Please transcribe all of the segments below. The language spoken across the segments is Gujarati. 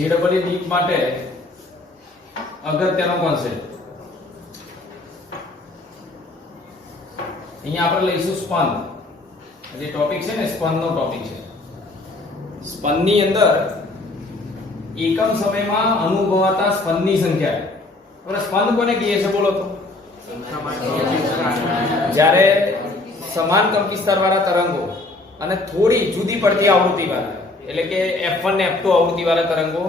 જેડબલ્યુ દીપ માટે અગત્યનો કોન્સેપ્ટ અહીંયા આપણે લઈશું સ્પંદ. જે ટોપિક છે ને સ્પંદનો ટોપિક છે. સ્પંદની અંદર એકમ સમયમાં અનુભવાતા સ્પંદની સંખ્યા. આપણે સ્પંદ કોને કહીએ છીએ બોલો તો? જ્યારે સમાન કંપનવિસ્તાર વાળા તરંગો અને થોડી જુદી પડતી આવૃત્તિ વાળા, એટલે કે F1 ને F2 આવૃત્તિ વાળા તરંગો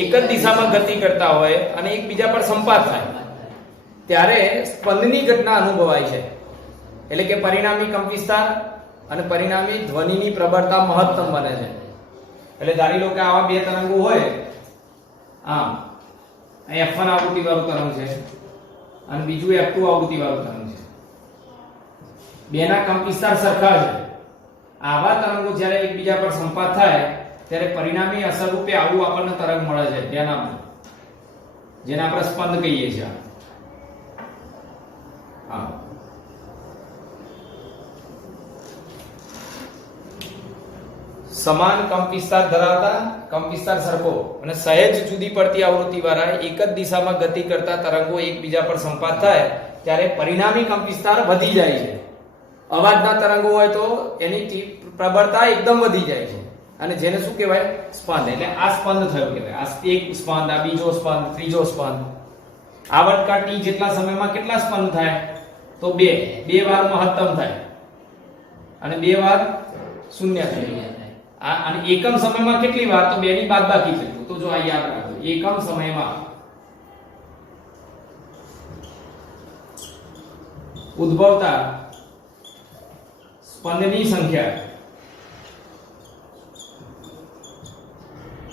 એક જ દિશામાં ગતિ કરતા હોય અને એકબીજા પર સંપાત થાય ત્યારે સ્પંદની ઘટના અનુભવાય છે. એટલે કે પરિણામી કંપનવિસ્તાર અને પરિણામી ધ્વનિની પ્રબળતા મહત્તમ બને છે. એટલે ધારી લો કે આવા બે તરંગો હોય, આમ F1 આવૃત્તિ વાળું તરંગ છે અને બીજું F2 આવૃત્તિ વાળું તરંગ છે. બેના કંપનવિસ્તાર સરખા છે. આવા તરંગો જ્યારે એકબીજા પર સંપાત થાય ત્યારે પરિણામી અસર રૂપે આવું આપણને તરંગ મળે છે. ધ્યાન આપજો, જેને આપણે સ્પંદ કહીએ છીએ. હા, સમાન કંપનવિસ્તાર ધરાવતા, કંપનવિસ્તાર સરખો અને સહેજ જુદી પડતી આવૃત્તિ વાળા એક જ દિશામાં ગતિ કરતા તરંગો એકબીજા પર સંપાત થાય ત્યારે પરિણામી કંપનવિસ્તાર વધી જાય છે. અવાજના તરંગો હોય તો એની પ્રબળતા એકદમ વધી જાય છે અને જેને શું કહેવાય? સ્પંદ. એટલે આ સ્પંદ થયો કહેવાય. આ એક સ્પંદ, આ બીજો સ્પંદ, ત્રીજો સ્પંદ. આવર્તકાળ T જેટલા સમયમાં કેટલા સ્પંદ થાય? તો બે વાર મહત્તમ થાય અને બે વાર શૂન્ય થાય. અને એકમ સમયમાં કેટલી વાર? તો બે ની બાદબાકી થયું. તો જો આ યાદ રાખજો, એકમ સમયમાં ઉદ્ભવતા સ્પંદની સંખ્યા.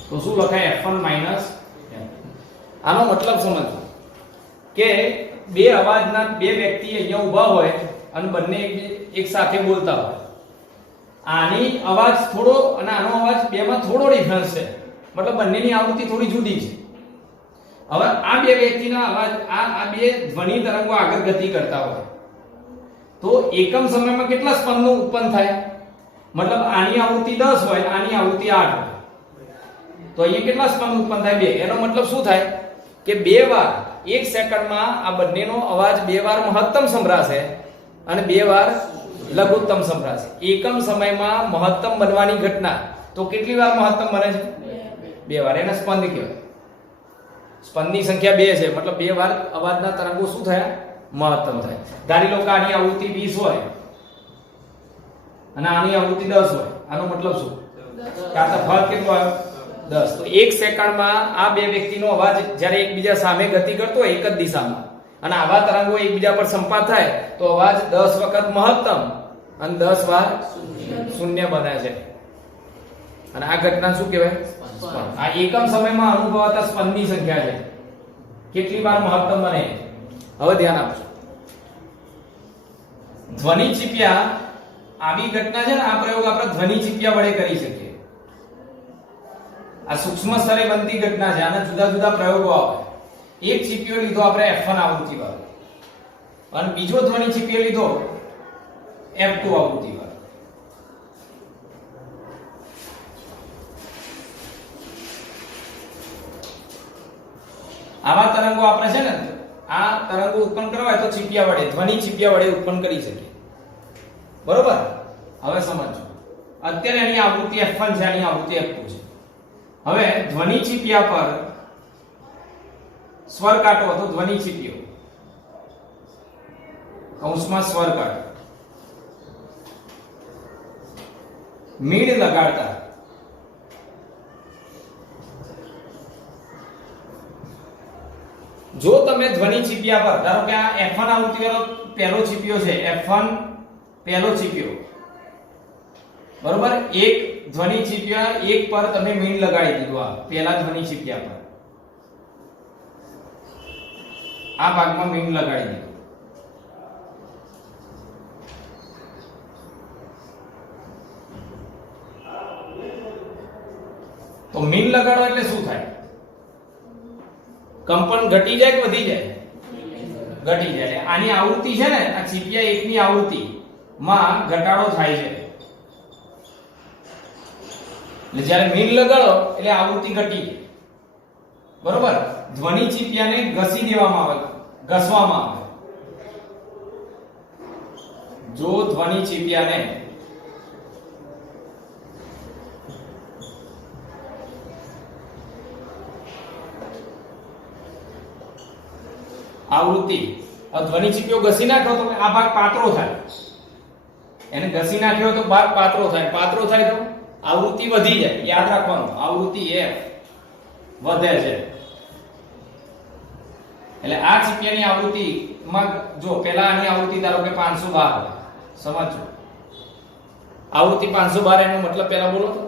તો શું લખાય? F1 minus. આનો મતલબ સમજો કે બે અવાજના બે વ્યક્તિ અહીંયા ઊભા હોય અને બંને એક સાથે બોલતા હોય. આની અવાજ થોડો અને આનો અવાજ બેમાં થોડો ડિફરન્સ છે, મતલબ બંનેની આવૃત્તિ થોડી જુદી છે. હવે આ બે વ્યક્તિના અવાજ, આ બે ધ્વનિ તરંગો આગળ ગતિ કરતા હોય તો એકમ સમયમાં કેટલા સ્પંદનો ઉત્પન્ન થાય? મતલબ આની આવૃત્તિ 10 હોય, આની આવૃત્તિ 8 હોય તો અહીંયા કેટલા સ્પંદ ઉત્પન્ન થાય? 2. એનો મતલબ શું થાય કે બે વાર એક સેકન્ડમાં આ બંનેનો અવાજ બે વાર મહત્તમ સંભળાશે અને બે વાર લઘુત્તમ સંભળાશે. એકમ સમયમાં મહત્તમ બનવાની ઘટના તો કેટલી વાર મહત્તમ બને છે? બે વાર. એને સ્પંદ કહેવાય. સ્પંદની સંખ્યા 2 છે, મતલબ બે વાર અવાજના તરંગો શું થયા? મહત્તમ થાય. ધારી લો કે આની આવૃત્તિ 20 હોય અને આની આવૃત્તિ 10 હોય. આનો મતલબ શું? કે આ તફાવત કેટલો આવ્યો? 10. તો એક સેકન્ડમાં આ બે વ્યક્તિનો અવાજ જ્યારે એકબીજા સામે ગતિ કરતો હોય એક જ દિશામાં અને આવા તરંગો એકબીજા પર સંપાત થાય તો અવાજ 10 વખત મહત્તમ અને 10 વાર શૂન્ય બને છે. અને આ ઘટના શું કહેવાય? સ્પંદ. આ એકમ સમયમાં અનુભવાતા સ્પંદની સંખ્યા છે. કેટલી વાર મહત્તમ બને? હવે ધ્યાન આપજો. ધ્વનિ ચીપિયા, આવી ઘટના છે ને, આ પ્રયોગ આપણે ધ્વનિ ચીપિયા વડે કરી શકીએ. આ સૂક્ષ્મ સ્તરે બનતી ઘટના છે. આના જુદા જુદા પ્રયોગો આવે. એક ચીપિયો લીધો આપણે F1 આવૃત્તિ વાળો અને બીજો ધ્વનિ ચીપિયો લીધો F2 આવૃત્તિ વાળો. આવા તરંગો આપણે છે ને, આ તરંગો ઉત્પન્ન કરવા હોય તો ચીપિયા વડે, ધ્વનિ ચીપિયા વડે ઉત્પન્ન કરી શકીએ. બરોબર? હવે સમજો. અત્યારે એની આવૃત્તિ F1 છે, આની આવૃત્તિ F2 છે. હવે ધ્વનિ ચીપિયા પર સ્વર કાઢો તો ધ્વનિ ચીપિયો, કૌંસમાં સ્વર કાઢો, મીણ લગાડતા જો તમે ધ્વનિ ચીપિયા પર, ધારો કે આ F1 આવૃત્તિ વાળો પહેલો ચીપિયો છે, F1 પહેલો ચીપિયો, બરોબર? એક ધ્વનિ ચીપિયા એક પર તમે મીણ લગાડી દીધું. આ પહેલા ધ્વનિ ચીપિયા પર આ ભાગમાં મીણ લગાડી દીધું. તો મીણ લગાડો એટલે શું થાય? કંપન ઘટી જાય કે વધી જાય? ઘટી જાય. આની આવૃત્તિ છે ને, આ ચીપિયા એકની આવૃત્તિ માં ઘટાડો થાય છે. એટલે જ્યારે મીંડ લગાડો એટલે આવૃત્તિ ઘટી જાય, બરોબર. ધ્વનિ ચીપિયાને ઘસી દેવામાં આવે, ઘસવામાં આવે. જો ધ્વનિ ચીપિયાને આવૃત્તિ ધ્વનિ ચીપિયો ઘસી નાખો તો આ ભાગ પાતળો થાય, એને ઘસી નાખ્યો તો ભાગ પાતળો થાય, પાતળો થાય તો આવૃત્તિ વધી જાય. યાદ રાખવાનું, આવૃત્તિ f વધે છે. એટલે આ ચીપિયાની આવૃત્તિમાં જો પેલા આની આવૃત્તિ ધારો કે 512, સમજો આવૃત્તિ 512 એનો મતલબ પેલા બોલો તો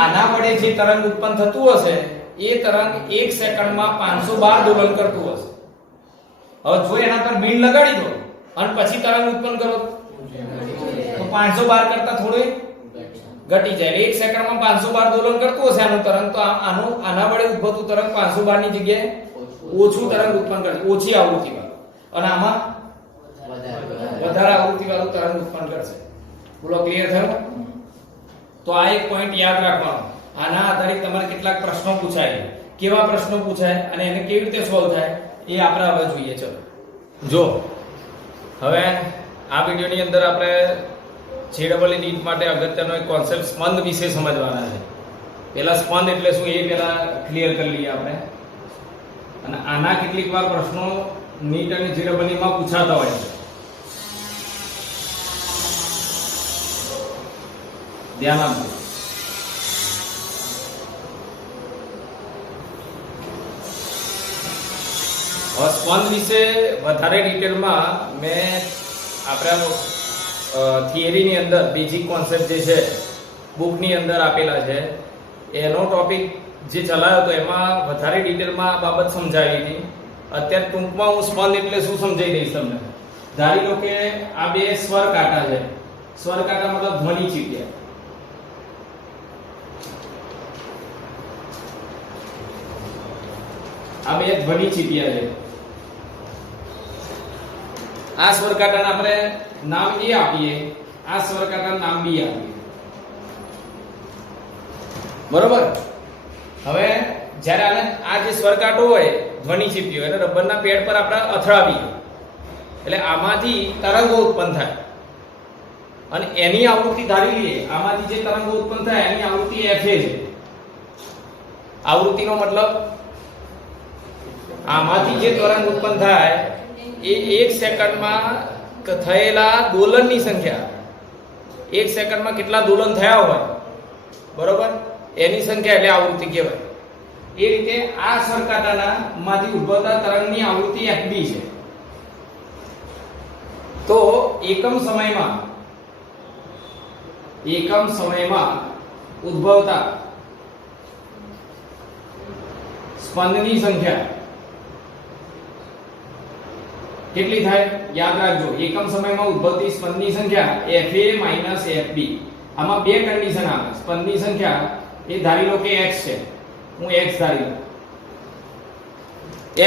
આના વડે જે તરંગ ઉત્પન્ન થતું હશે એ તરંગ 1 સેકન્ડમાં 512 દોલન કરતું હશે. હવે જો એના પર મીંડ લગાડી દો અને પછી તરંગ ઉત્પન્ન કરો તો 512 કરતા થોડું ઘટી જાય. 1 સેકન્ડમાં 512 દોલન કરતું હશે આનું તરંગ, તો આના વડે ઉદ્ભવતું તરંગ 512 ની જગ્યાએ ઓછું તરંગ ઉત્પન્ન કરશે, ઓછી આવૃત્તિ વાળું, અને આમાં વધારે આવૃત્તિ વાળું તરંગ ઉત્પન્ન કરશે. બોલો ક્લિયર થયું? તો આ એક પોઈન્ટ યાદ રાખવાનો. આના આધારિત તમારે કેટલાક પ્રશ્નો પૂછાય, કેવા પ્રશ્નો પૂછાય અને એને કેવી રીતે સોલ્વ થાય એ આપણે હવે જોઈએ. ચલો જો હવે આ વિડિયોની અંદર આપણે JEE નીટ માટે અગત્યનો એક કોન્સેપ્ટ સ્પંદ વિશે સમજવાના છે. પહેલા સ્પંદ એટલે શું એ પહેલા ક્લિયર કરી લઈએ આપણે, અને આના કેટલીક વાર પ્રશ્નો નીટ અને JEE માં પૂછાતા હોય છે. ધ્યાન આપજો. સ્પંદ વિશે વધારે ડિટેલમાં મેં આપણે થિયરીની અંદર બેઝિક કોન્સેપ્ટ જે છે બુકની અંદર આપેલા છે, એનો ટોપિક જે ચલાવ્યો હતો એમાં વધારે ડિટેલમાં આ બાબત સમજાવી હતી. અત્યારે ટૂંકમાં હું સ્પંદ એટલે શું સમજાવી દઈશ તમને. ધારી લો કે આ બે સ્વર કાંટા છે, સ્વર કાંટા મતલબ ધ્વનિ ચીપિયા. આ બે ધ્વનિ ચીપિયા છે. આ સ્વર કાંટાને આપણે નામ A આપીએ, આ સ્વર કાંટાનું નામ B આપીએ, બરોબર. હવે જ્યારે આને આ જે સ્વર કાંટો હોય ધ્વનિ ચીપિયો એને રબરના પેડ પર આપણે અથડાવીએ એટલે આમાંથી તરંગો ઉત્પન્ન થાય અને એની આવૃત્તિ ધારી લઈએ. આમાંથી જે તરંગો ઉત્પન્ન થાય એની આવૃત્તિ f છે. આવૃત્તિનો મતલબ આમાંથી જે તરંગ ઉત્પન્ન થાય એ 1 સેકન્ડમાં થયેલા દોલનની સંખ્યા, 1 સેકન્ડમાં કેટલા દોલન થયા હોય, બરોબર, એની સંખ્યા એટલે આવૃત્તિ કહેવાય. એ રીતે આ સ્વર કાંટાના માંથી ઉદ્ભવતા તરંગની આવૃત્તિ fb છે. તો એકમ સમયમાં ઉદ્ભવતા સ્પંદની સંખ્યા કેટલી થાય? યાદ રાખજો, એકમ સમયમાં ઉદ્ભવતી સ્પંદની સંખ્યા fa fb. આમાં બે કન્ડિશન આવે. સ્પંદની સંખ્યા એ ધારી લો કે x છે, હું x ધારી લઉં.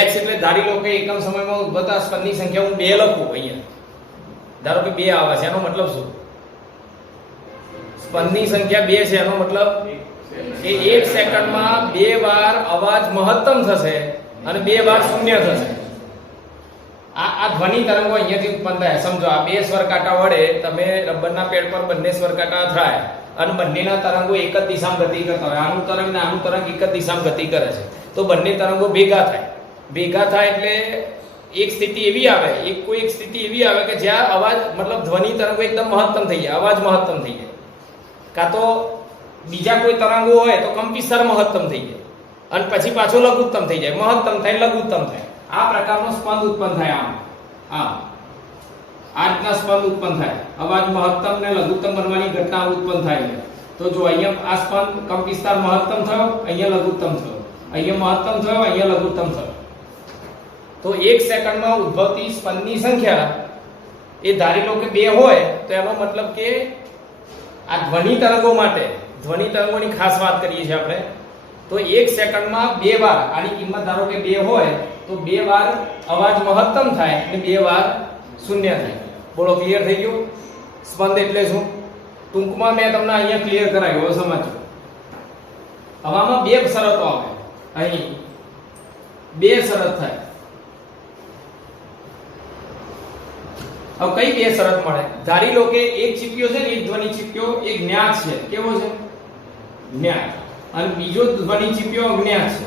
x એટલે ધારી લો કે એકમ સમયમાં ઉદ્ભવતા સ્પંદની સંખ્યા હું 2 લખું. અહીંયા ધારો કે 2 આવે છે, એનો મતલબ શું? સ્પંદની સંખ્યા 2 છે, એનો મતલબ કે 1 સેકન્ડમાં 2 વાર અવાજ મહત્તમ થશે અને 2 વાર શૂન્ય થશે. આ ધ્વનિ તરંગો અહીંયાથી ઉત્પન્ન થાય. સમજો આ બે સ્વર કાંટા વડે તમે રબરના પેડ પર બંને સ્વર કાંટા અથડાય અને બંનેના તરંગો એક જ દિશામાં ગતિ કરતા હોય. આનું તરંગ ને આનું તરંગ એક જ દિશામાં ગતિ કરે છે, તો બંને તરંગો ભેગા થાય એટલે એક સ્થિતિ એવી આવે, એક સ્થિતિ એવી આવે કે જ્યાં અવાજ મતલબ ધ્વનિ તરંગો એકદમ મહત્તમ થઈ જાય, અવાજ મહત્તમ થઈ જાય. કાં તો બીજા કોઈ તરંગો હોય તો કંપિસ્તર મહત્તમ થઈ જાય અને પછી પાછો લઘુત્તમ થઈ જાય, મહત્તમ થાય લઘુત્તમ થાય. આ પ્રકારનો સ્પંદ ઉત્પન્ન થાય. આ રીતના સ્પંદ ઉત્પન્ન થાય. અવાજ મહત્તમ ને લઘુત્તમ બનવાની ઘટના ઉત્પન્ન થાય. તો જો અહીંયા આ સ્પંદ કંપિસ્તાર મહત્તમ થયો, અહીંયા લઘુત્તમ થયો, અહીંયા મહત્તમ થયો, અહીંયા લઘુત્તમ થયો. તો 1 સેકન્ડમાં ઉદ્ભવતી સ્પંદની સંખ્યા એ ધારી લો કે 2 હોય તો એનો મતલબ કે આ ધ્વનિ તરંગો માટે, ધ્વનિ તરંગોની ખાસ વાત કરીએ છીએ આપણે, તો 1 સેકન્ડમાં 2 વાર આની કિંમત ધારો કે 2 હોય તો 2 વાર અવાજ મહત્તમ થાય અને 2 વાર શૂન્ય થાય. બોલો ક્લિયર થઈ ગયું? સ્પંદ એટલે શું? ટૂંકમાં મેં તમને અહીંયા ક્લિયર કરાવ્યું, હવે સમજો. હવે આમાં બે શરતો આવે. અહીં બે શરત થાય. હવે કઈ બે શરત મળે? ધારી લો કે એક ચીપિયો છે ને, એક ધ્વનિ ચીપિયો એક જ્ઞાત છે. કેવો છે? જ્ઞાત. અને બીજો ધ્વનિ ચીપિયો અજ્ઞાત છે.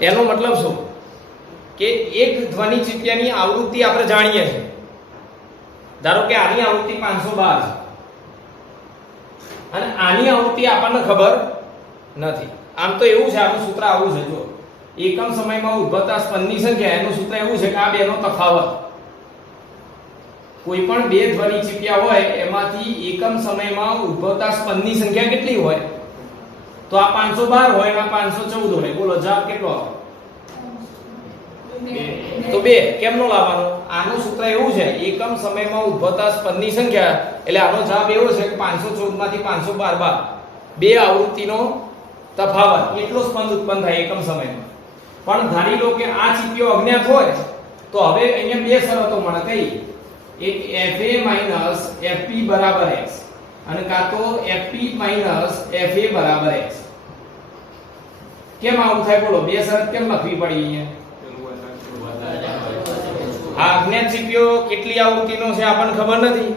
એનો મતલબ શું કે એક ધ્વનિ ચીપિયાની આવૃત્તિ આપણે જાણીએ છીએ. ધારો કે આની આવૃત્તિ 512 છે અને આની આવૃત્તિ આપણને ખબર નથી. આમ તો એવું છે, આનું સૂત્ર આવું છે. જો એકમ સમયમાં ઉદ્ભવતા સ્પંદની સંખ્યા, એનું સૂત્ર એવું છે કે આ બેનો તફાવત. કોઈ પણ બે ધ્વનિ ચીપિયા હોય એમાંથી એકમ સમયમાં ઉદ્ભવતા સ્પંદની સંખ્યા કેટલી હોય? તો આ 512 હોય અને 514 હોય. બોલો જવાબ કેટલો આવે? તો બે. કેમનો લાવવાનો? આનું સૂત્ર એવું છે, એકમ સમયમાં ઉદ્ભવતા સ્પંદની સંખ્યા, એટલે આનો જવાબ એવો છે કે 514 માંથી 512 બાદ બે આવૃત્તિનો તફાવત, એટલો સ્પંદ ઉત્પન્ન થાય એકમ સમયમાં. પણ ધારી લો કે આ ચીપિયો અજ્ઞાત હોય તો હવે અહીંયા બે શરતો મળે. કઈ? એક fa fp બરાબર x અને કાં તો fp fa બરાબર x. કેમ આવું થાય? બોલો, બે શરત કેમ લખવી પડી અહીંયા? આ અજ્ઞાત ચીપિયો કેટલી આવૃત્તિનો છે આપણને ખબર નથી.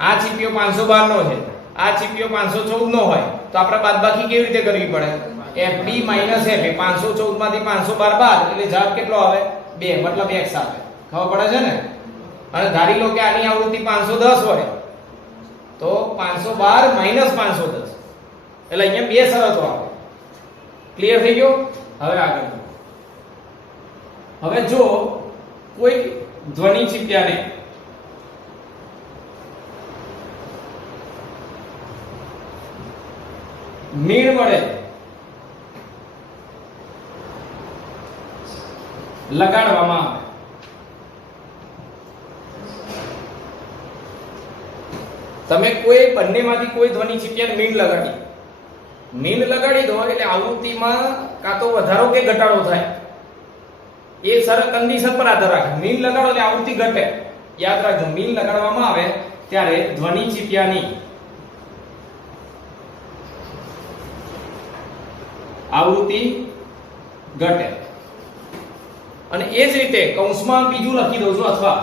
આ ચીપિયો 512 નો છે, આ ચીપિયો 514 નો હોય તો આપણે બાદબાકી કેવી રીતે કરવી પડે? fb fa 514 માંથી 512 બાદ એટલે જવાબ કેટલો આવે? 2, મતલબ x આવે. ખબર પડે છે ને? અને ધારી લો કે આની આવૃત્તિ 510 હોય તો 512 510 એટલે અહીંયા બે શરતો આવે. ક્લિયર થઈ ગયો? હવે આગળ. હવે જો કોઈ ધ્વનિ ચીપિયાને મીણ મળે, લગાડવામાં આવે, તમે કોઈ બંનેમાંથી કોઈ ધ્વનિ ચીપિયાને મીણ લગાડી દો એટલે આવૃત્તિમાં કાં તો વધારો કે ઘટાડો થાય. એ સર કન્ડિશન પર આધાર રાખે. મીણ લગાડો એટલે આવૃત્તિ ઘટે. યાદ રાખજો, મીણ લગાડવામાં આવે ત્યારે ધ્વનિ ચીપિયાની આવૃત્તિ ઘટે. અને એ જ રીતે કૌંસમાં બીજું લખી દઉં છું, અથવા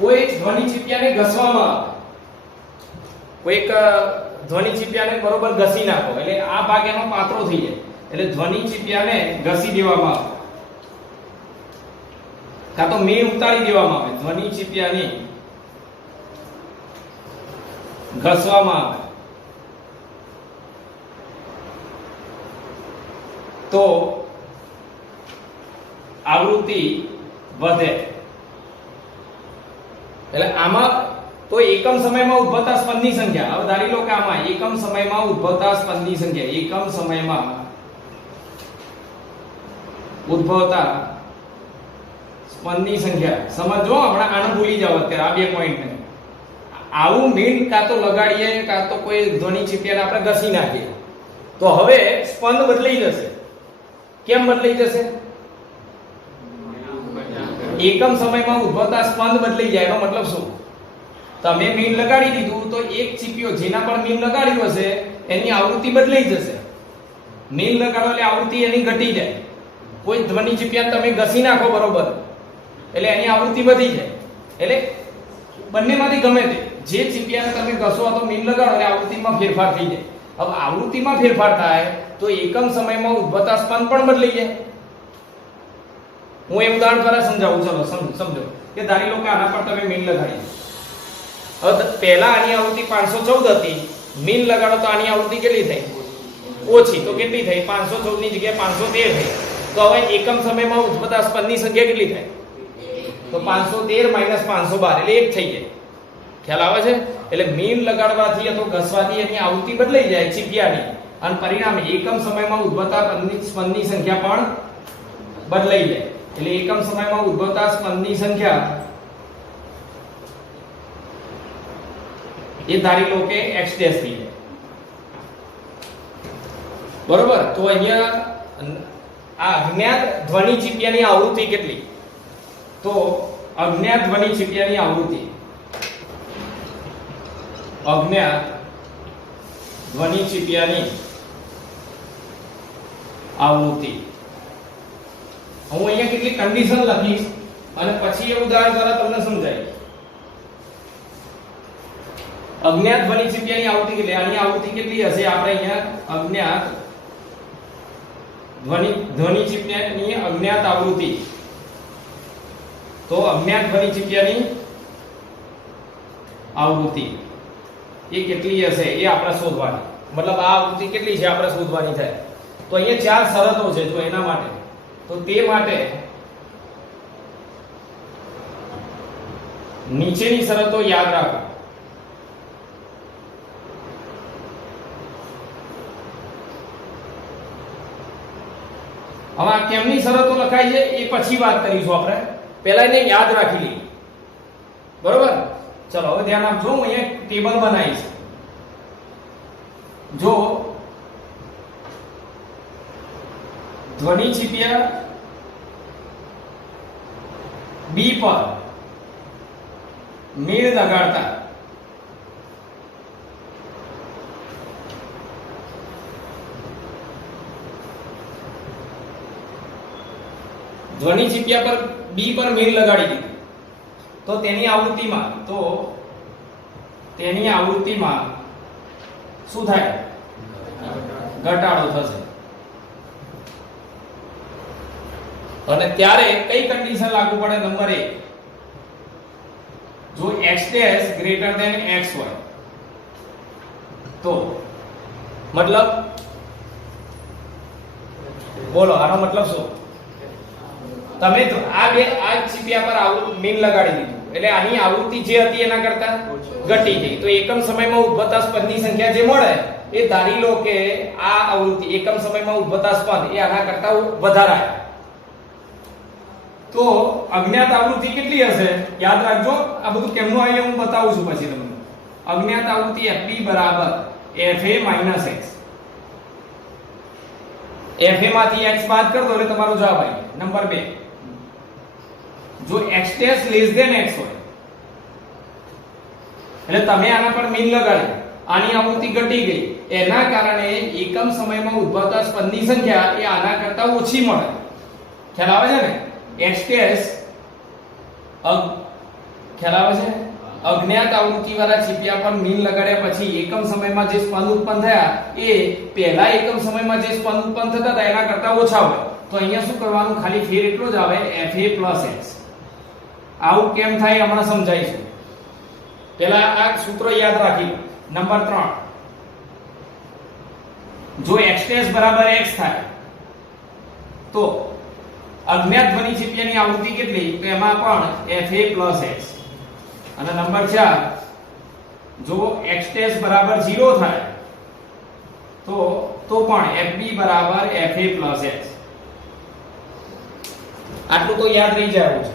કોઈ ધ્વનિ ચીપિયાને ઘસવામાં આવે, કોઈક ધ્વનિ ચીપિયાને બરોબર ઘસી નાખો એટલે આ ભાગ એનો પાતળો થઈ જાય, એટલે ધ્વનિ ચીપિયાને ઘસી દેવામાં આવે કાં તો મીણ ઉતારી દેવામાં આવે. ધ્વનિ ચીપિયાની ઘસવામાં આવે તો આવૃત્તિ વધે. એટલે આમાં તો એકમ સમયમાં ઉદ્ભવતા સ્પંદની સંખ્યા, હવે ધારી લો કે આમાં એકમ સમયમાં ઉદ્ભવતા સ્પંદની સંખ્યા, એકમ સમયમાં ઉદ્ભવતા સ્પંદની સંખ્યા સમજો. હમણાં આને ભૂલી જાવ અત્યારે આ બે પોઈન્ટને. આવું મીણ કાં તો લગાડીએ કાં તો કોઈ ધ્વનિ ચીપિયાને આપણે ઘસી નાખીએ તો હવે સ્પંદ બદલાઈ જશે. કેમ બદલાઈ જશે? એકમ સમયમાં ઉદ્ભવતા સ્પંદ બદલાઈ જાય. એનો મતલબ શું? તમે મીણ લગાડી દીધું તો એક ચીપિયો જેના પર મીણ લગાડ્યું હશે એની આવૃત્તિ બદલાઈ જશે. મીણ લગાડો એટલે આવૃત્તિ એની ઘટી જાય. કોઈ ધ્વનિ ચીપિયા તમે ઘસી નાખો બરોબર એટલે એની આવૃત્તિ વધી જાય. એટલે બંનેમાંથી ગમે તે જે ચીપિયાને તમે ઘસો તો મીણ લગાડો એટલે આવૃત્તિમાં ફેરફાર થઈ જાય. હવે આવૃત્તિમાં ફેરફાર થાય તો એકમ સમયમાં ઉદ્ભવતા સ્પંદ પણ બદલાઈ જાય. હું એ ઉદાહરણ દ્વારા સમજાવું. ચલો સમજો કે ધારી લો કે આના પર તમે મીણ લગાડી. હવે પહેલા આની આવૃત્તિ 514 હતી, મીણ લગાડો તો આની આવૃત્તિ કેટલી થઈ? ઓછી. તો કેટલી થઈ? 514 ની જગ્યાએ 513 થઈ. તો હવે એકમ સમયમાં ઉદ્ભવતા સ્પંદની સંખ્યા કેટલી થાય? તો 513 512 એટલે 1 થઈ જાય. ખ્યાલ આવે છે? એટલે મીણ લગાડવાથી અથવા ઘસવાથી એની આવૃત્તિ બદલાઈ જાય ચીપિયાની અને પરિણામે એકમ સમયમાં ઉદ્ભવતા સ્પંદની સંખ્યા પણ બદલાઈ જાય. એટલે એકમ સમયમાં ઉદ્ભવતા સ્પંદની સંખ્યા એ ધારી લો કે x ડેશ થઈ જાય. બરોબર? તો અહીંયા આ અજ્ઞાત ધ્વનિ ચીપિયાની આવૃત્તિ કેટલી? તો અજ્ઞાત ધ્વનિ ચીપિયાની આવૃત્તિ, અજ્ઞાત ધ્વનિ ચીપિયાની આવૃત્તિ, હું અહીંયા કેટલી કન્ડિશન લખીશ અને પછી એ ઉદાહરણ દ્વારા તમને સમજાય. અજ્ઞાત ધ્વનિ ચીપિયાની આવૃત્તિ કેટલી? આની આવૃત્તિ કેટલી હશે? આપણે અહીંયા અજ્ઞાત ધ્વનિ ચીપિયાની અજ્ઞાત આવૃત્તિ, તો અજ્ઞાત ધ્વનિ ચીપિયાની આવૃત્તિ એ કેટલી હશે એ આપણે શોધવાની, મતલબ આ આવૃત્તિ કેટલી છે આપણે શોધવાની થાય. તો અહીંયા 4 શરતો છે જો એના માટે, તો તે માટે નીચેની શરતો યાદ રાખો. હવે આ કેમની શરતો લખાય છે એ પછી વાત કરીશું આપણે, પહેલા એને યાદ રાખી લઈએ. બરોબર? ચલો હવે ધ્યાન આપજો, હું અહીંયા ટેબલ બનાવીશ. જો ધ્વનિ ચીપિયા બી પર મેળ લગાડતા ધ્વનિ ચીપિયા પર બી પર મેળ લગાડી દીધું તો તેની આવૃત્તિમાં શું થાય? ઘટાડો થશે. અને ત્યારે કઈ કન્ડિશન લાગુ પડે? નંબર 1, જો x dash greater than x હોય તો મતલબ, બોલો આનો મતલબ શું? તમે તો આ ચીપિયા પર મેલ લગાડી દીધું એટલે આની આવૃત્તિ જે હતી એના કરતા ઘટી ગઈ, તો એકમ સમયમાં ઉદ્ભવતા સ્પંદની સંખ્યા જે મળે એ ધારી લો કે આ આવૃત્તિ એકમ સમયમાં ઉદ્ભવતા સ્પંદ એ આના કરતા વધારે. તો અજ્ઞાત આવૃત્તિ કેટલી હશે? યાદ રાખજો, આ બધું કેમનું આવ્યું હું બતાવું છું પછી તમને. અજ્ઞાત આવૃત્તિ fb બરાબર fa - x. fa માંથી x બાદ કર દો એટલે તમારો જવાબ આવી. નંબર 2, જો x dash less than x હોય એટલે તમે આના પર મીન લગાડી, આની આવૃત્તિ ઘટી ગઈ, એના કારણે એકમ સમયમાં ઉદ્ભવતા સ્પંદની સંખ્યા એ આના કરતા ઓછી મળે. ખ્યાલ આવે છે ને? x ડેશ ખ્યાલ આવે છે? અજ્ઞાત આવૃત્તિ વાળા ચીપિયા પર મીન લગાડ્યા પછી એકમ સમયમાં જે સ્પંદ ઉત્પન્ન થયા એ પહેલા એકમ સમયમાં જે સ્પંદ ઉત્પન્ન થતા હતા એના કરતા ઓછા હોય. તો અહીંયા શું કરવાનું? ખાલી ફેર એટલો જ આવે, fa + x. આવું કેમ થાય હમણાં સમજાઈશું. પહેલા આ સૂત્ર યાદ રાખી. નંબર 3, જો x ડેશ બરાબર x થાય તો અજ્ઞાત ધ્વનિ ચીપિયાની આવૃત્તિ કેટલી? તો એમાં પણ fa + x. અને નંબર 4, જો x ડેશ બરાબર 0 થાય તો પણ fb બરાબર fa + x. આટલું તો યાદ રહી જાય છે.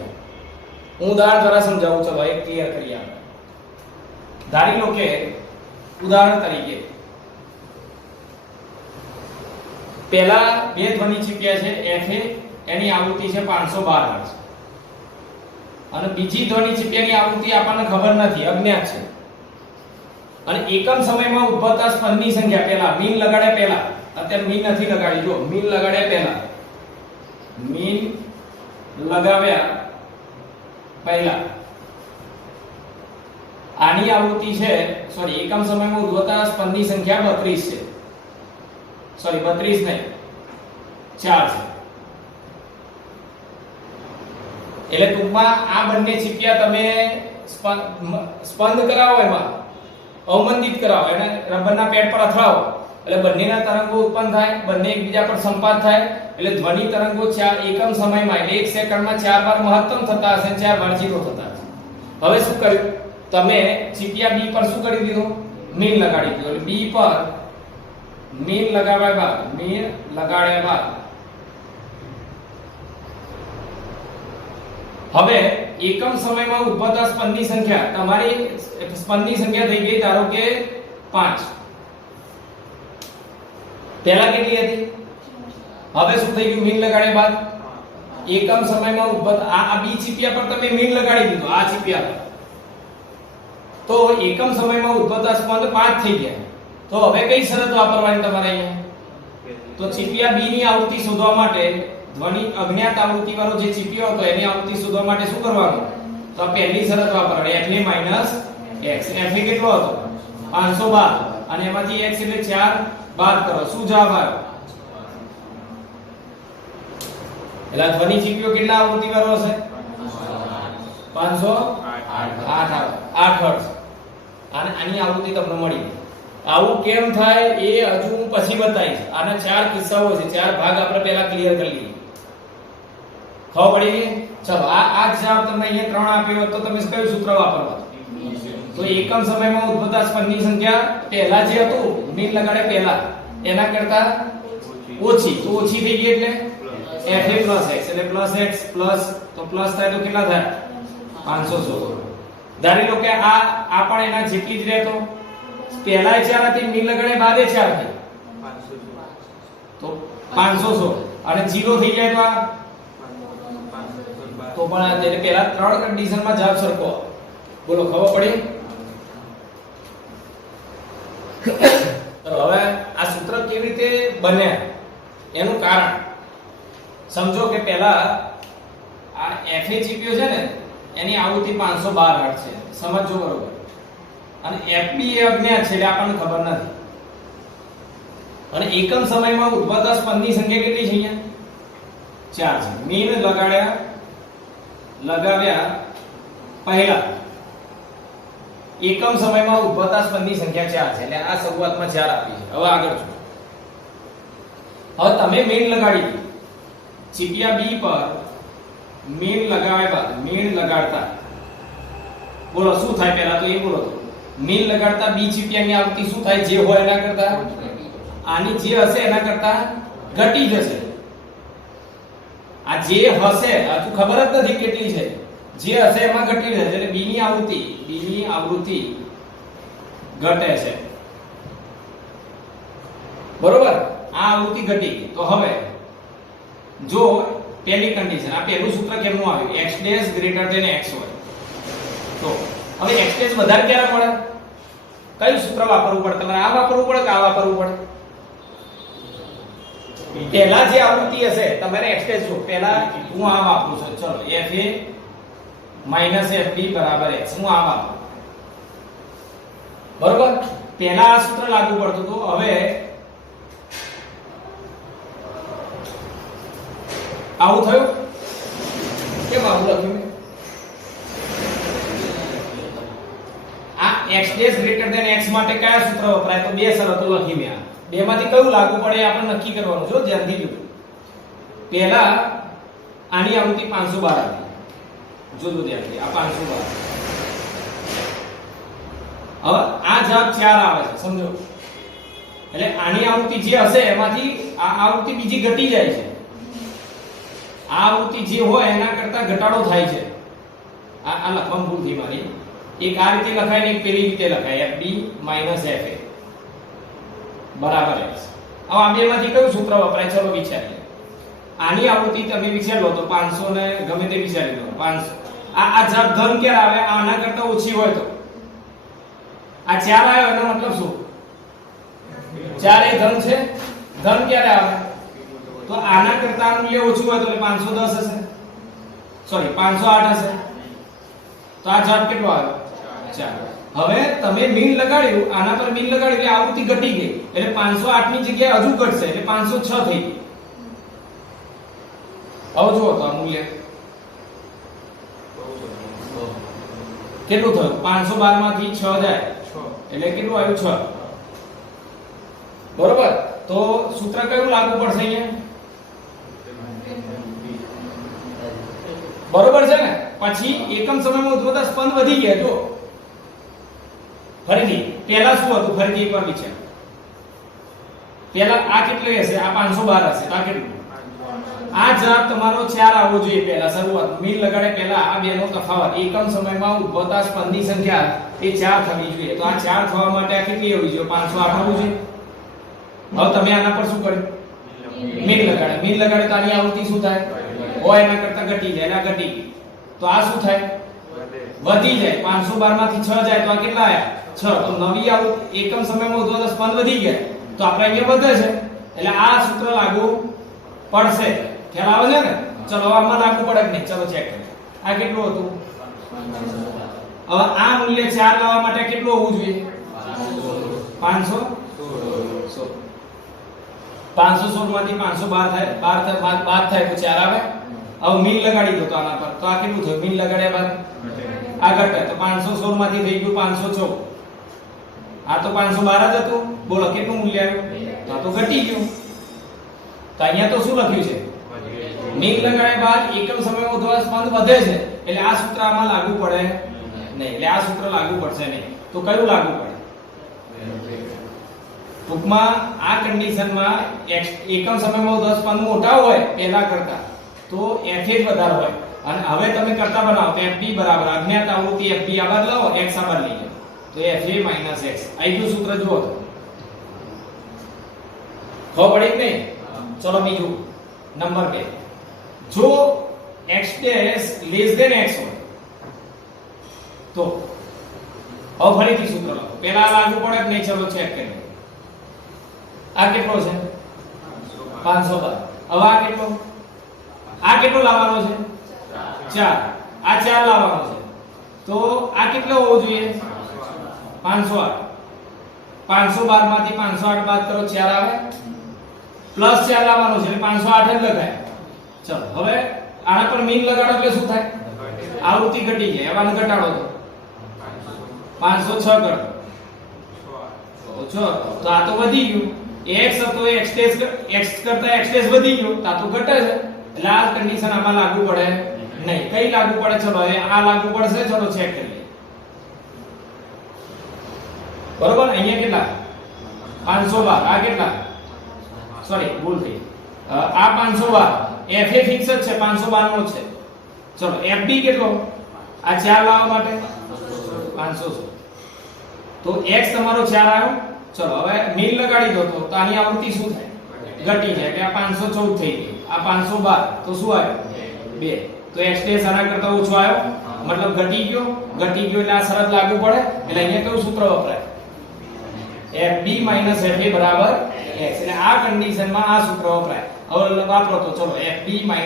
હું ઉદાહરણ દ્વારા સમજાવું. ચલો એક ક્લિયર કરીએ. ધારી લો કે ઉદાહરણ તરીકે પહેલા બે ધ્વનિ ચીપિયા છે fa, એની આવૃત્તિ છે 512 હર્ટ્ઝ, અને બીજી ધ્વનિ ચીપિયાની આવૃત્તિ આપણને ખબર નથી, અજ્ઞાત છે. અને એકમ સમયમાં ઉદ્ભવતા સ્પંદની સંખ્યા પહેલા મીન લગાડ્યા પહેલા, અત્યારે મીન નથી લગાડી, જો મીન લગાડ્યા પહેલા, મીન લગાવ્યા પહેલા આની આવૃત્તિ છે, સોરી એકમ સમયમાં ઉદ્ભવતા સ્પંદની સંખ્યા 32 છે. સોરી 32 નહીં, 4 છે. એટલે ટૂંકમાં આ બંને ચીપિયા તમે સ્પંદ કરાવો, એમાં અવમંદિત કરાવો, એને રબરના પેડ પર અથડાવો એટલે બંનેના તરંગો ઉત્પન્ન થાય, બંને એકબીજા પર સંપાત થાય એટલે ધ્વનિ તરંગો એકમ સમયમાં એટલે 1 સેકન્ડમાં 4 વાર મહત્તમ થતા હશે, 4 વાર 0 થતા હશે. હવે શું કર્યું? તમે ચીપિયા બી પર શું કરી દીધું? મીન લગાડી દીધું. એટલે બી પર મીન લગાડ્યા બાદ હવે એકમ સમયમાં ઉદ્ભવતા સ્પંદની સંખ્યા, તમારી સ્પંદની સંખ્યા થઈ ગઈ ધારો કે 5. પહેલા કેટલી હતી? હવે શું થઈ ગયું મીન લગાડ્યા બાદ એકમ સમયમાં ઉદ્ભવ આ બી ચીપિયા પર તમે મીન લગાડી દીધો આ ચીપિયા પર તો એકમ સમયમાં ઉદ્ભવતા સ્પંદ 5 થઈ ગયા તો હવે કઈ શરત વાપરવાની તમારે અહીંયા તો ચીપિયા બી ની આવૃત્તિ શોધવા માટે ધ્વનિ અજ્ઞાત આવૃત્તિ વાળો જે ચીપિયો હતો એની આવૃત્તિ શોધવા માટે શું કરવાનું તો આ પહેલી શરત વાપરવાની fa x fa કેટલો હતો 512 અને એમાંથી x એટલે 4 બાદ કરો શું જવાબ આવ્યો એટલે ધ્વનિ ચીપિયો કેટલા આવૃત્તિ વાળો હશે 508 હર્ટ્ઝ અને આની આવૃત્તિ તમને મળી આવું કેમ થાય એ હજુ હું પછી બતાવીશ આના 4 કિસ્સાઓ છે 4 ભાગ આપણે પહેલા ક્લિયર કરી લઈએ ખબર પડી ચલો આ જવાબ તમને અહીંયા 3 આપ્યો તો તમે કયું સૂત્ર વાપરવાનું તો એકમ સમયમાં ઉદ્ભવતા સ્પંદની સંખ્યા પહેલા જે હતું મીન લગાડે પહેલા એના કરતા ઓછી તો ઓછી થઈ ગઈ એટલે fa x એટલે x તો પ્લસ થાય તો કેટલા થાય 516 ધારી લો કે આ પણ એના જેટલી જ રહેતો પહેલા 4 હતી મીન લગાડે બાદ 4 થઈ તો 516 અને 0 થઈ જાય તો આ તો પણ એટલે પહેલા 3 કન્ડિશનમાં જવાબ સરખો બોલો ખબર પડી હવે આ સૂત્ર કેવી રીતે બન્યા એનું કારણ સમજો કે પહેલા આ fa ચીપિયો છે ને એની આવૃત્તિ 512 હર્ટ્ઝ છે સમજો બરોબર અને fb એ અજ્ઞાત છે એટલે આપણને ખબર નથી અને એકમ સમયમાં ઉદ્ભવતા સ્પંદની સંખ્યા કેટલી છે અહીંયા 4 છે મીન લગાવ્યા પહેલા એકમ સમયમાં ઉદ્ભવતા સ્પંદની સંખ્યા 4 છે એટલે આ શરૂઆતમાં 4 આપી છે હવે આગળ જો હવે તમે મીન લગાડી દીધી ચીપિયા બી પર મીન લગાવ્યા બાદ મીન લગાડતા બોલો શું થાય પહેલા તો એ બોલો તો મીન લગાડતા બી ચીપિયાની આવૃત્તિ શું થાય જે હોય એના કરતા આની જે હશે એના કરતા ઘટી જશે આ જે હશે આ તો ખબર જ નથી કેટલી છે જે હશે એમાં ઘટી જશે એટલે બી ની આવૃત્તિ ઘટે છે બરોબર આ આવૃત્તિ ઘટી તો હવે જો પહેલી કન્ડિશન આ પહેલું સૂત્ર કેમનું આવ્યું x > x હોય તો હવે x વધારે ક્યારે મળે કયું સૂત્ર વાપરવું પડે તમારે આ વાપરવું પડે કે આ વાપરવું પડે પહેલા જે આવૃત્તિ હશે તમારે x જો પહેલા હું આ વાપરું છું ચલો fa - fb = x હું આ વાપરું બરોબર પહેલા આ સૂત્ર લાગુ પડતું તો હવે આવું થયું કેમ આવું લખ્યું આ x > x માટે કયા સૂત્ર વપરાય તો બે શરતો લખી મેં આ બેમાંથી કયું લાગુ પડે એ આપણે નક્કી કરવાનું જો ધ્યાનથી જોજો પહેલા આની આવૃત્તિ 512 હતી જોજો ધ્યાનથી આ 512 હવે આ જવાબ 4 આવે છે સમજો એટલે આની આવૃત્તિ જે હશે એમાંથી આ આવૃત્તિ બીજી ઘટી જાય છે આ આવૃત્તિ જે હોય એના કરતા ઘટાડો થાય છે આ લખવામાં ભૂલ થઈ મારી એક આ રીતે લખાય ને એક પેલી રીતે લખાય fb - fa બરાબર x હવે આ બેમાંથી કયું સૂત્ર વપરાય ચલો વિચારીએ આની આવૃત્તિ તમે વિચાર લો તો 500 ને ગમે તે વિચારી લો 500 આ જબ ધન ક્યારે આવે આના કરતા ઓછી હોય તો આ 4 આવ્યો એનો મતલબ શું 4 એ ધન છે ધન ક્યારે આવે તો આના કરતા મૂલ્ય ઓછું હોય તો 510 હશે સોરી 508 હશે તો આ જવાબ કેટલો આવ્યો 4 હવે તમે મીન લગાડ્યું આના પર મીન લગાડ્યું એટલે આવૃત્તિ ઘટી ગઈ એટલે 508 ની જગ્યાએ હજુ ઘટશે એટલે 506 થઈ ગઈ હવે જુઓ તો આ મૂલ્ય કેટલું થયું 512 માંથી 6 જાય એટલે કેટલું આવ્યું 6 બરોબર તો સૂત્ર કયું લાગુ પડશે અહીંયા બરોબર છે ને પછી એકમ સમયમાં ઉદ્ભવતા સ્પંદ વધી ગયા જો ફરીથી પહેલા શું હતું ફરીથી એકવાર વિચાર પહેલા આ કેટલી હશે આ 512 હશે આ કેટલું આ જવાબ તમારો 4 આવવો જોઈએ પહેલા શરૂઆત મીન લગાડે પહેલા આ બેનો તફાવત એકમ સમયમાં ઉદ્ભવતા સ્પંદની સંખ્યા એ 4 થવી જોઈએ તો આ 4 થવા માટે આ કેટલી હોવી જોઈએ 508 હોવું જોઈએ હવે તમે આના પર શું કર્યું મીન લગાડે તો આની આવૃત્તિ શું થાય? હોય એના કરતા ઘટી જાય, એના ઘટી ગઈ તો આ શું થાય? વધી જાય. 512 માંથી 6 જાય તો આ કેટલા આયા? 6. તો નવી આવૃત્તિ એકમ સમયમાં ઉદ્ભવતા સ્પંદ વધી ગયા તો આપણે અહીંયા વધે છે એટલે આ સૂત્ર લાગુ પડશે. ખ્યાલ આવે છે ને? ચલો આમાં લાગુ પડે કે નહીં? ચલો ચેક કરીએ. આ કેટલું હતું? હવે આ મૂલ્ય 4 લાવવા માટે કેટલું હોવું જોઈએ? 516. 516 માંથી 512 થાય, 12 થાય તો 4 આવે. હવે મીન લગાડી દો તો આના પર તો આ કેટલું થયું? મીન લગાડ્યા બાદ આ ઘટે તો 516 માંથી થઈ ગયું 514. આ તો 512 જ હતું. બોલો કેટલું મૂલ્ય આવ્યું? તો આ તો ઘટી ગયું. તો અહીંયા તો શું લખ્યું છે? મીન લગાડ્યા બાદ એકમ સમયમાં ઉદ્ભવતા સ્પંદ વધે છે એટલે આ સૂત્ર આમાં લાગુ પડે નહીં. એટલે આ સૂત્ર લાગુ પડશે નહીં. તો કયું લાગુ પડે? ટૂંકમાં આ કન્ડિશનમાં એકમ સમયમાં ઉદ્ભવતા સ્પંદ મોટા હોય પહેલા કરતા તો f જ વધારે હોય. અને હવે તમે કરતા બનાવો તો fb બરાબર અજ્ઞાત આવૃત્તિ fb આ બાદ લાવો x આ બાદ લઈ લો તો fa - x. આઈ ગયું સૂત્ર જુઓ તો ખબર પડી કે નહીં? ચલો બીજું નંબર 2. જો x લેસ ધેન x હોય તો હવે ફરીથી સૂત્ર લખો. પહેલા લાગુ પડે કે નહીં? ચલો ચેક કરીએ. આ કેટલો છે? 512. હવે આ કેટલો? આ કેટલો લાવવાનો છે? 4. આ 4 લાવવાનો છે તો આ કેટલો હોવો જોઈએ? 508. 512 માંથી 508 બાદ કરો 4 આવે પ્લસ 4 લાવવાનો છે એટલે 508 જ લખાય. ચલો હવે આના પર મીન લગાડો એટલે શું થાય? આવૃત્તિ ઘટી જાય. આને ઘટાડો તો 506 કરો તો આ તો વધી ગયું. x હતો એ x કરતા x વધી ગયો તો આ તો ઘટે છે એટલે આ કન્ડિશન આમાં લાગુ પડે નહીં. કઈ લાગુ પડે? ચલો હવે આ લાગુ પડશે. ચલો ચેક કરીએ. બરોબર. અહીંયા કેટલા? 512. આ કેટલા? સોરી ભૂલ થઈ. આ 512 fa ફિક્સ જ છે 512 નો છે. ચલો fb કેટલો? આ 4 લાવવા માટે 500 તો x તમારો 4 આવ્યો. ચલો હવે મીન લગાડી દો તો આની આવૃત્તિ શું થાય? ઘટી જાય એટલે આ 514 થઈ ગઈ. આ 512 તો શું આવ્યું? 2. તો x આના કરતા ઓછો આવ્યો મતલબ ઘટી ગયો એટલે આ શરત લાગુ પડે એટલે અહીંયા કયું સૂત્ર વપરાય? fb - fa બરાબર x. એટલે આ કન્ડિશનમાં આ સૂત્ર વપરાય. હવે વાપરો તો ચલો fb - fa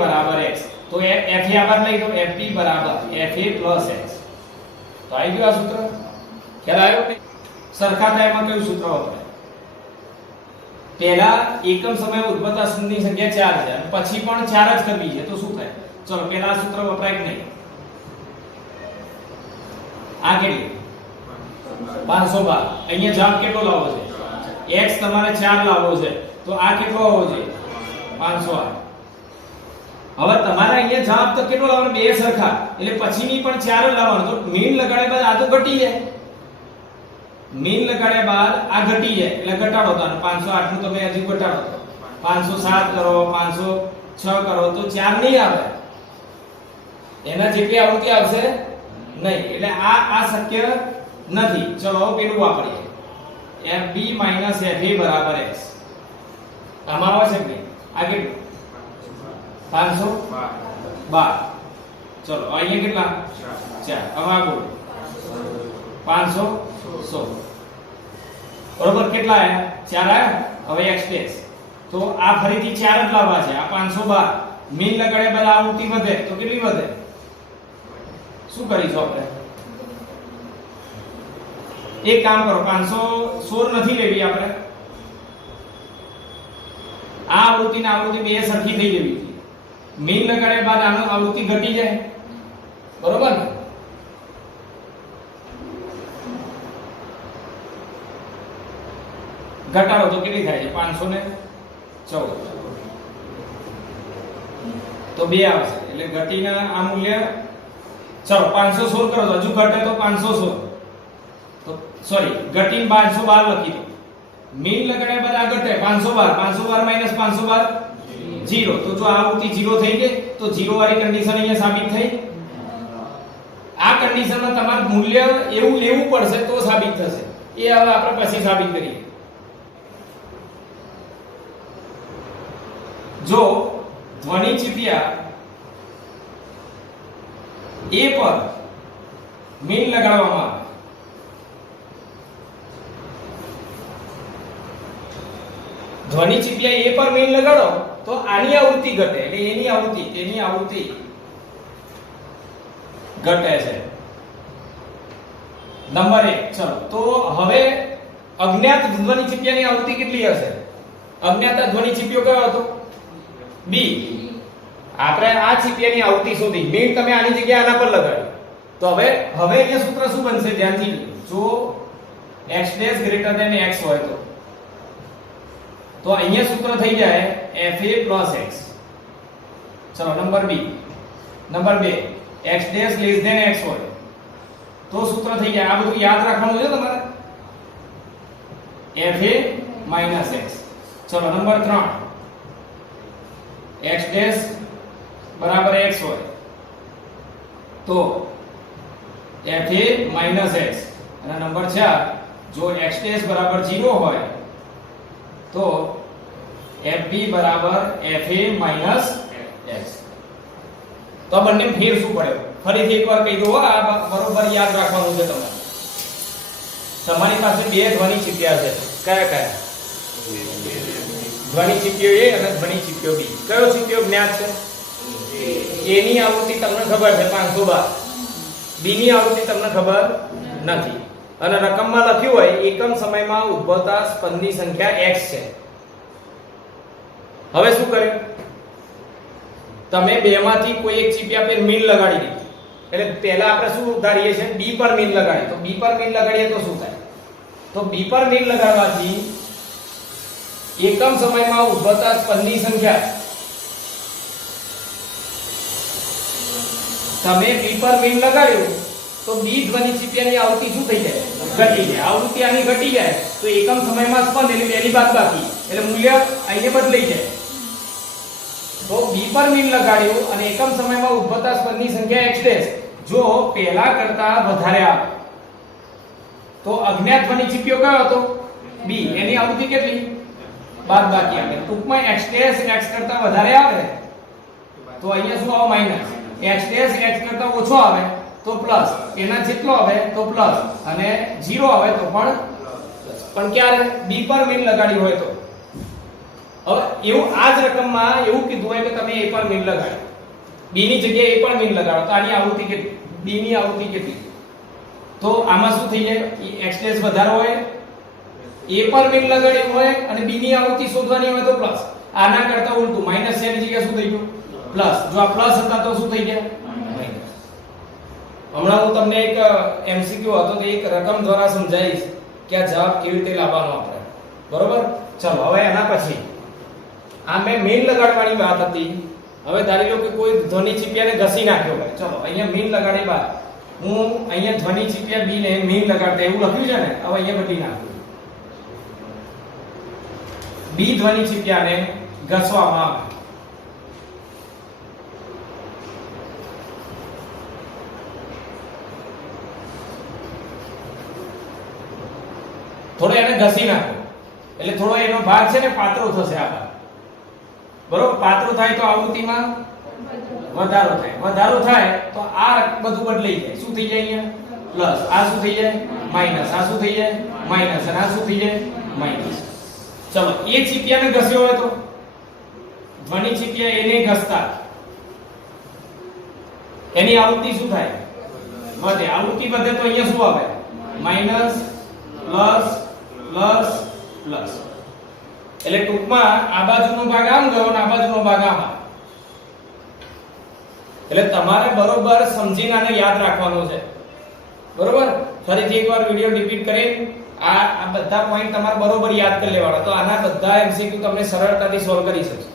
બરાબર x. તો fa આબાદ લઈ દો fb બરાબર fa + x. તો આવી ગયું આ સૂત્ર. ખ્યાલ આવ્યો કે સરખા થાય એમાં કયું સૂત્ર વપરાય? પહેલા એકમ સમયે ઉદ્ભવતા સ્પંદની સંખ્યા 4 છે અને પછી પણ 4 જ કરવી છે તો શું થાય? ચલો પહેલા સૂત્ર વપરાય કે નહીં? આ કેટલી? 512. અહીંયા જવાબ કેટલો લાવવો છે? x તમારે 4 લાવવો છે તો આ કેટલો આવવો જોઈએ? 508. હવે તમારે અહીંયા જવાબ તો કેટલો લાવવાનો? બે સરખા એટલે પછીની પણ 4 જ લાવવાનો. તો મીન લગાડ્યા બાદ આ તો ઘટી જાય. મીન લગાડ્યા બાદ આ ઘટી જાય એટલે ઘટાડો તો 508 નું તમે હજી ઘટાડો તો 507 કરો 506 કરો તો 4 નહીં આવે. એના જેટલી આવૃત્તિ આવશે નહીં. એટલે આ શક્ય નથી. ચલો પેલું વાપરીએ. fb - fa બરાબર x. આમાં આવે છે કે આ કેટલું? 512. ચલો અહીંયા કેટલા? 4. હવે આ બોલો 516. બરોબર. કેટલા આયા? 4 આયા. હવે x તો આ ફરીથી 4 જ લાવવા છે. આ 512 મીન લગાડ્યા બાદ આવૃત્તિ વધે તો કેટલી વધે? શું કરીશું આપણે? એક કામ કરો 516 નથી લેવી આપણે. આ આવૃત્તિ ને આવૃત્તિ બે સરખી થઈ જવી. મીન લગાડ્યા બાદ આનો આવૃત્તિ ઘટી જાય. બરોબર ને? ઘટાડો તો કેટલી થાય છે? 514. તો 2 આવશે એટલે ઘટીને આ મૂલ્ય ચલો 516 કરો તો હજુ ઘટે તો 516 તો સોરી ઘટીને 512 લખી દો. મીન લગાડ્યા બાદ આ ઘટે 512 512 0. તો જો આ આવૃત્તિ 0 થઈ ગઈ તો 0 વાળી કન્ડિશન અહીંયા સાબિત થઈ. આ કન્ડિશનમાં તમારે મૂલ્ય એવું લેવું પડશે તો સાબિત થશે. એ હવે આપણે પછી સાબિત કરીએ. જો ધ્વનિ ચીપિયા એ પર મીન લગાડવામાં આવે, ધ્વનિ ચીપિયા એ પર મીન લગાડો તો આની આવૃત્તિ ઘટે, એટલે એની આવૃત્તિ ઘટે છે. નંબર 1. ચલો તો હવે અજ્ઞાત ધ્વનિ ચીપિયાની આવૃત્તિ કેટલી હશે? અજ્ઞાત ધ્વનિ ચીપિયો કયો હતો? બી. આપણે આ ચીપિયાની આવૃત્તિ શોધી, મીન તમે આની જગ્યાએ આના પર લગાડ્યું તો હવે અહીંયા સૂત્ર શું બનશે? ધ્યાનથી જો x' > x હોય તો અહીંયા સૂત્ર થઈ જાય fa + x. ચલો નંબર 2. x' < x હોય તો સૂત્ર થઈ જાય, આ બધું યાદ રાખવાનું છે તમારે, fa - x. ચલો નંબર 3. x' = x હોય તો fa - x. અને નંબર 4 જો x' = 0 હોય તો fb = fa - x. તો આ બંને ફેર શું પડ્યો? ફરીથી એકવાર કહી દો, આ બરોબર યાદ રાખવાનું છે તમારે. તમારી પાસે બે ધ્વનિ ચીપિયા છે, કયા? ધ્વનિ ચીપિયો A અને ધ્વનિ ચીપિયો B. કયો ચીપિયો જ્ઞાત છે? A ની આવૃત્તિ તમને ખબર છે 512, B ની આવૃત્તિ તમને ખબર નથી, અને રકમમાં લખ્યું હોય એકમ સમયમાં ઉદ્ભવતા સ્પંદની સંખ્યા x છે. હવે શું કર્યું? તમે બેમાંથી કોઈ એક ચીપિયા પર મીન લગાડી દીધી, એટલે પહેલા આપણે શું ધારીએ છીએ? B પર મીન લગાડીએ, તો B પર મીન લગાડીએ તો શું થાય? તો B પર મીન લગાડવાથી એકમ સમયમાં ઉદ્ભવતા સ્પંદની સંખ્યા, તમે B પર મીન લગાડ્યું તો B ધ્વનિ ચીપિયાની આવૃત્તિ શું થઈ જાય? ઘટી જાય. આવૃત્તિ આની ઘટી જાય તો એકમ સમયમાં સ્પંદ એટલે બેની બાદબાકી, એટલે મૂલ્ય અહીંયા બદલાઈ જાય. તો B પર મીન લગાડ્યું અને એકમ સમયમાં ઉદ્ભવતા સ્પંદની સંખ્યા x' જો પહેલા કરતા વધારે આવે તો અજ્ઞાત ધ્વનિ ચીપિયો કયો હતો? B. એની આવૃત્તિ કેટલી? બાદબાકી આવે. ટૂંકમાં x' x કરતા વધારે આવે તો અહીંયા શું આવે? માઈનસ. x' x કરતા ઓછો આવે તો પ્લસ, એના જેટલો આવે તો પ્લસ, અને 0 આવે તો પણ ક્યારે? B પર મીન લગાડી હોય તો. હવે એવું આ જ રકમમાં એવું કીધું હોય કે તમે A પર મીન લગાડો, B ની જગ્યાએ A પર મીન લગાડો તો આની આવૃત્તિ કેટલી? B ની આવૃત્તિ કેટલી? તો આમાં શું થઈ જાય? x' વધારે હોય, A પર મીન લગાડ્યું હોય અને B ની આવૃત્તિ શોધવાની હોય તો પ્લસ. આના કરતા ઉલટું, માઈનસ ની જગ્યાએ શું થઈ ગયું? પ્લસ. જો આ પ્લસ હતા તો શું થઈ ગયા? માઈનસ. હમણાં હું તમને એક MCQ હતો તો એક રકમ દ્વારા સમજાવીશ કે આ જવાબ કેવી રીતે લાવવાનો આપણે. બરોબર? ચલો હવે એના પછી આ મેં મીન લગાડવાની વાત હતી. હવે ધારી લો કે કોઈ ધ્વનિ ચીપિયાને ઘસી નાખ્યો હોય. ચલો અહીંયા મીન લગાડી બાદ હું અહીંયા ધ્વનિ ચીપિયા B ને મીન લગાડતા એવું લખ્યું છે ને, હવે અહીંયા બદલી નાખું. B ધ્વનિ ચીપિયાને ઘસવામાં આવે. થોડો એને ઘસી નાખો એટલે થોડો એનો ભાગ છે ને પાતળો થશે. આ ભાગ બરોબર પાતળું થાય તો આવૃત્તિમાં વધારો થાય, વધારો થાય તો આ બધું બદલાઈ જાય. શું થઈ જાય? અહીંયા પ્લસ, આ શું થઈ જાય? માઈનસ, આ શું થઈ જાય? માઈનસ, અને આ શું થઈ જાય? માઈનસ. ચલો એ ચીપિયાને ઘસ્યો હોય તો ધ્વનિ ચીપિયા એને ઘસતા એની આવૃત્તિ શું થાય? વધે. આવૃત્તિ વધે તો અહીંયા શું આવે? Minus, plus, plus, plus. એટલે ટૂંકમાં આ બાજુનો ભાગ આમ ગયો અને આ બાજુનો ભાગ આમ. એટલે તમારે બરોબર સમજીને આને યાદ રાખવાનું છે. બરોબર? ફરીથી એકવાર વિડિયો રિપીટ કરીને આ બધા પોઈન્ટ તમારે બરોબર યાદ કરી લેવાના, તો આના બધા MCQ તમને સરળતાથી સોલ્વ કરી શકશો.